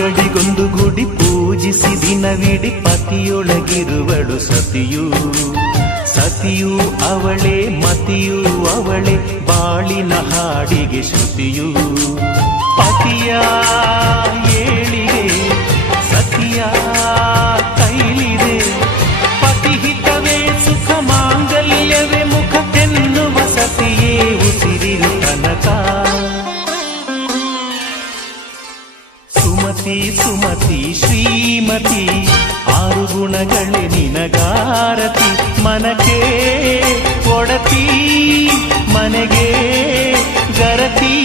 ಅಂಗಡಿಗೊಂದು ಗುಡಿ ಪೂಜಿಸಿ ದಿನವಿಡಿ ಪತಿಯೊಳಗಿರುವಳು ಸತಿಯು. ಸತಿಯು ಅವಳೇ ಮತಿಯು ಅವಳೇ ಬಾಳಿನ ಹಾಡಿಗೆ ಶ್ರುತಿಯು. ಪತಿಯ ಏಳಿಗೆ ಸತಿಯ ಕೈಲಿದೆ. ಪತಿಹಿತವೇ ಸುಖ ಮಾಂಗಲ್ಯವೇ ಮುಖಕ್ಕೆನ್ನುವ ಸತಿಯೇ ಉಸಿರಿರು ತನಕ. ಸುಮತಿ ಸುಮತಿ ಶ್ರೀಮತಿ ಆರು ಗುಣಗಳೇ ನಿನಗಾರತಿ. ಮನಕ್ಕೆ ಒಡತಿ ಮನೆಗೆ ಗರತಿ.